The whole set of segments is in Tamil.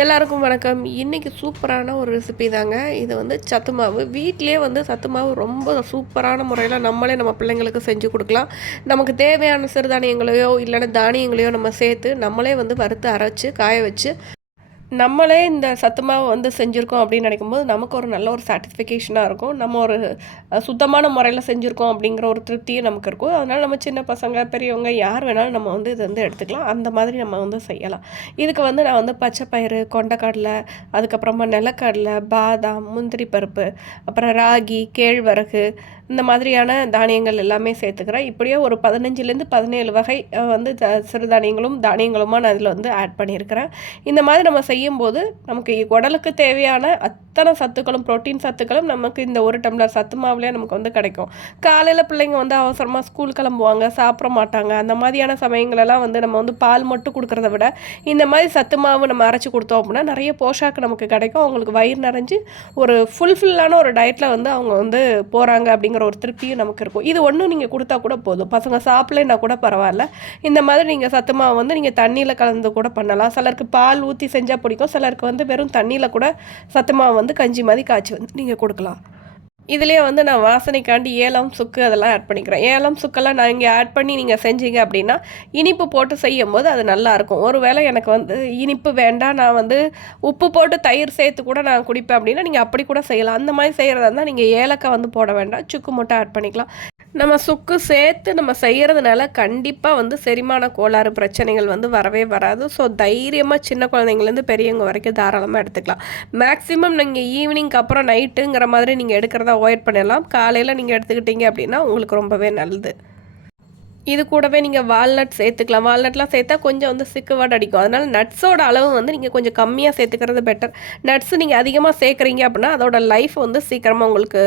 எல்லாருக்கும் வணக்கம். இன்றைக்கி சூப்பரான ஒரு ரெசிபி தாங்க. இது வந்து சத்து மாவு. வீட்டிலே வந்து சத்து மாவு ரொம்ப சூப்பரான முறையில் நம்மளே நம்ம பிள்ளைங்களுக்கு செஞ்சு கொடுக்கலாம். நமக்கு தேவையான சிறுதானியங்களையோ இல்லைன்னா தானியங்களையோ நம்ம சேர்த்து நம்மளே வந்து வறுத்து அரைச்சி காய வச்சு நம்மளே இந்த சத்துமாவை வந்து செஞ்சுருக்கோம் அப்படின்னு நினைக்கும்போது நமக்கு ஒரு நல்ல ஒரு சாட்டிஸ்ஃபிகேஷனாக இருக்கும். நம்ம ஒரு சுத்தமான முறையில் செஞ்சுருக்கோம் அப்படிங்கிற ஒரு திருப்தியும் நமக்கு இருக்கும். அதனால் நம்ம சின்ன பசங்க பெரியவங்க யார் வேணாலும் நம்ம வந்து இது வந்து எடுத்துக்கலாம். அந்த மாதிரி நம்ம வந்து செய்யலாம். இதுக்கு வந்து நான் வந்து பச்சை பயிறு கொண்டக்கடலை அதுக்கப்புறமா நிலக்கடலை பாதாம் முந்திரி பருப்பு அப்புறம் ராகி கேழ்வரகு இந்த மாதிரியான தானியங்கள் எல்லாமே சேர்த்துக்கிறேன். இப்படியே ஒரு பதினஞ்சுலேருந்து பதினேழு வகை வந்து சிறுதானியங்களும் தானியங்களுமா நான் அதில் வந்து ஆட் பண்ணியிருக்கிறேன். இந்த மாதிரி நம்ம செய்யும்போது நமக்கு உடலுக்கு தேவையான அத்தனை சத்துக்களும் ப்ரோட்டீன் சத்துக்களும் நமக்கு இந்த ஒரு டம்ளர் சத்து மாவுலேயே நமக்கு வந்து கிடைக்கும். காலையில் பிள்ளைங்க வந்து அவசரமாக ஸ்கூல் கிளம்புவாங்க சாப்பிட மாட்டாங்க. அந்த மாதிரியான சமயங்களெல்லாம் வந்து நம்ம வந்து பால் மட்டும் கொடுக்குறத விட இந்த மாதிரி சத்து மாவு நம்ம அரைச்சி கொடுத்தோம் அப்படின்னா நிறைய போஷாக்கு நமக்கு கிடைக்கும். அவங்களுக்கு வயிறு நிறைஞ்சு ஒரு ஃபுல்ஃபில்லான ஒரு டயட்டில் வந்து அவங்க வந்து போகிறாங்க அப்படிங்கிற அப்படிங்கிற ஒரு திருப்தியும் நமக்கு இருக்கும். இது ஒன்றும் நீங்கள் கொடுத்தா கூட போதும். பசங்க சாப்பிடலைன்னா கூட பரவாயில்ல. இந்த மாதிரி நீங்கள் சத்துமாவை வந்து நீங்கள் தண்ணியில் கலந்து கூட பண்ணலாம். சிலருக்கு பால் ஊற்றி செஞ்சால் பிடிக்கும். சிலருக்கு வந்து வெறும் தண்ணியில் கூட சத்துமாவை வந்து கஞ்சி மாதிரி காய்ச்சி வந்து நீங்கள் கொடுக்கலாம். இதுலேயே வந்து நான் வாசனைக்காண்டி ஏலம் சுக்கு அதெல்லாம் ஆட் பண்ணிக்கிறேன். ஏலம் சுக்கெல்லாம் நான் இங்கே ஆட் பண்ணி நீங்கள் செஞ்சீங்க அப்படின்னா இனிப்பு போட்டு செய்யும் போது அது நல்லாயிருக்கும் ஒருவேளை எனக்கு வந்து இனிப்பு வேண்டாம் நான் வந்து உப்பு போட்டு தயிர் சேர்த்து கூட நான் குடிப்பேன் அப்படின்னா நீங்கள் அப்படி கூட செய்யலாம். அந்த மாதிரி செய்கிறதா இருந்தால் நீங்கள் ஏலக்காய் வந்து போட வேண்டாம். சுக்கு மட்டும் ஆட் பண்ணிக்கலாம். நம்ம சுக்கு சேர்த்து நம்ம செய்கிறதுனால கண்டிப்பாக வந்து செரிமான கோளாறு பிரச்சனைகள் வந்து வரவே வராது. ஸோ தைரியமாக சின்ன குழந்தைங்கலேருந்து பெரியவங்க வரைக்கும் தாராளமாக எடுத்துக்கலாம். மேக்ஸிமம் நீங்கள் ஈவினிங்க்கு அப்புறம் நைட்டுங்கிற மாதிரி நீங்கள் எடுக்கிறத அவாய்ட் பண்ணிடலாம். காலையில் நீங்கள் எடுத்துக்கிட்டீங்க அப்படின்னா உங்களுக்கு ரொம்பவே நல்லது. இது கூடவே நீங்கள் வால்நட் சேர்த்துக்கலாம். வால்நட்லாம் சேர்த்தா கொஞ்சம் வந்து சிக்குவாட் அடிக்கும். அதனால் நட்ஸோட அளவு வந்து நீங்கள் கொஞ்சம் கம்மியாக சேர்த்துக்கிறது பெட்டர் நட்ஸ் நீங்கள் அதிகமாக சேர்க்குறீங்க அப்படின்னா அதோட லைஃப் வந்து சீக்கிரமாக உங்களுக்கு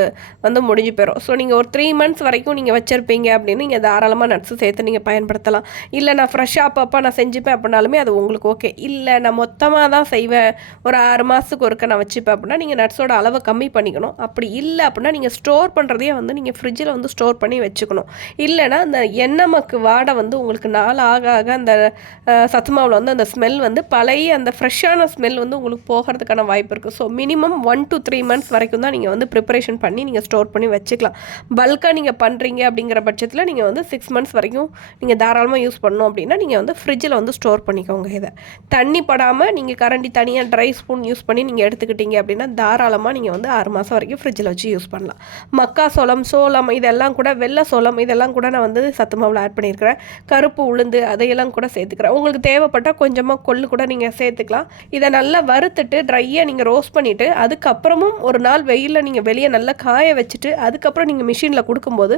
வந்து முடிஞ்சு போயிடும் ஸோ நீங்கள் ஒரு த்ரீ மந்த்ஸ் வரைக்கும் நீங்கள் வச்சுருப்பீங்க அப்படின்னு நீங்கள் தாராளமாக நட்ஸ் சேர்த்து நீங்கள் பயன்படுத்தலாம். இல்லை நான் ஃப்ரெஷ்ஷாக அப்பப்போ நான் செஞ்சுப்பேன் அப்படின்னாலுமே அது உங்களுக்கு ஓகே இல்லை நான் மொத்தமாக தான் செய்வேன். ஒரு ஆறு மாதத்துக்கு ஒருக்க நான் வச்சுப்பேன் அப்படின்னா நீங்கள் நட்ஸோட அளவை கம்மி பண்ணிக்கணும். அப்படி இல்லை அப்படின்னா நீங்கள் ஸ்டோர் பண்ணுறதையே வந்து நீங்கள் ஃப்ரிட்ஜில் வந்து ஸ்டோர் பண்ணி வச்சுக்கணும். இல்லைனா அந்த எண்ணெய் நமக்கு வாடை வந்து உங்களுக்கு நாள் ஆக ஆக அந்த சத்துமாவில் வந்து அந்த ஸ்மெல் வந்து பழைய அந்த ஃப்ரெஷ்ஷான ஸ்மெல் வந்து உங்களுக்கு போகிறதுக்கான வாய்ப்பு இருக்குது so minimum one two three months வரைக்கும் தான் நீங்கள் வந்து ப்ரிப்பரேஷன் பண்ணி நீங்கள் ஸ்டோர் பண்ணி வச்சுக்கலாம். பல்காக நீங்கள் பண்ணுறீங்க அப்படிங்கிற பட்சத்தில் நீங்கள் வந்து சிக்ஸ் மந்த்ஸ் வரைக்கும் நீங்கள் தாராளமாக யூஸ் பண்ணணும் அப்படின்னா நீங்கள் வந்து ஃப்ரிட்ஜில் வந்து ஸ்டோர் பண்ணிக்கோங்க இதை. தண்ணி படாமல் நீங்கள் கரண்டி தனியாக ட்ரை ஸ்பூன் யூஸ் பண்ணி நீங்கள் எடுத்துக்கிட்டீங்க அப்படின்னா தாராளமாக நீங்கள் வந்து ஆறு மாதம் வரைக்கும் ஃப்ரிட்ஜில் வச்சு யூஸ் பண்ணலாம். மக்கா சோளம் சோளம் இதெல்லாம் கூட வெள்ளை சோளம் இதெல்லாம் கூட நான் வந்து சத்து மாவில் ஆட் பண்ணியிருக்கிறேன். கருப்பு உளுந்து அதையெல்லாம் கூட சேர்த்துக்கிறேன். உங்களுக்கு தேவைப்பட்டால் கொஞ்சமாக கொள்ளு கூட நீங்கள் சேர்த்துக்கலாம். இதை நல்லா வறுத்துட்டு ட்ரையாக நீங்கள் ரோஸ்ட் பண்ணிவிட்டு அதுக்கப்புறமும் ஒரு நாள் வெயிலில் நீங்கள் வெளியே நல்லா காய வச்சுட்டு அதுக்கப்புறம் நீங்கள் மிஷினில் கொடுக்கும்போது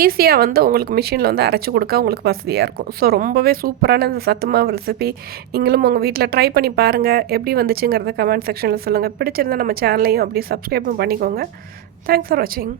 ஈஸியாக வந்து உங்களுக்கு மிஷினில் வந்து அரைச்சி கொடுக்க உங்களுக்கு வசதியாக இருக்கும். ஸோ ரொம்பவே சூப்பரான இந்த சத்து மாவு ரெசிபி நீங்களும் உங்கள் வீட்டில் ட்ரை பண்ணி பாருங்கள் எப்படி வந்துச்சுங்கிறத கமெண்ட் செக்ஷனில் சொல்லுங்கள் பிடிச்சிருந்தா நம்ம சேனலையும் அப்படியே சப்ஸ்கிரைபும் பண்ணிக்கோங்க. தேங்க்ஸ் ஃபார் வாட்சிங்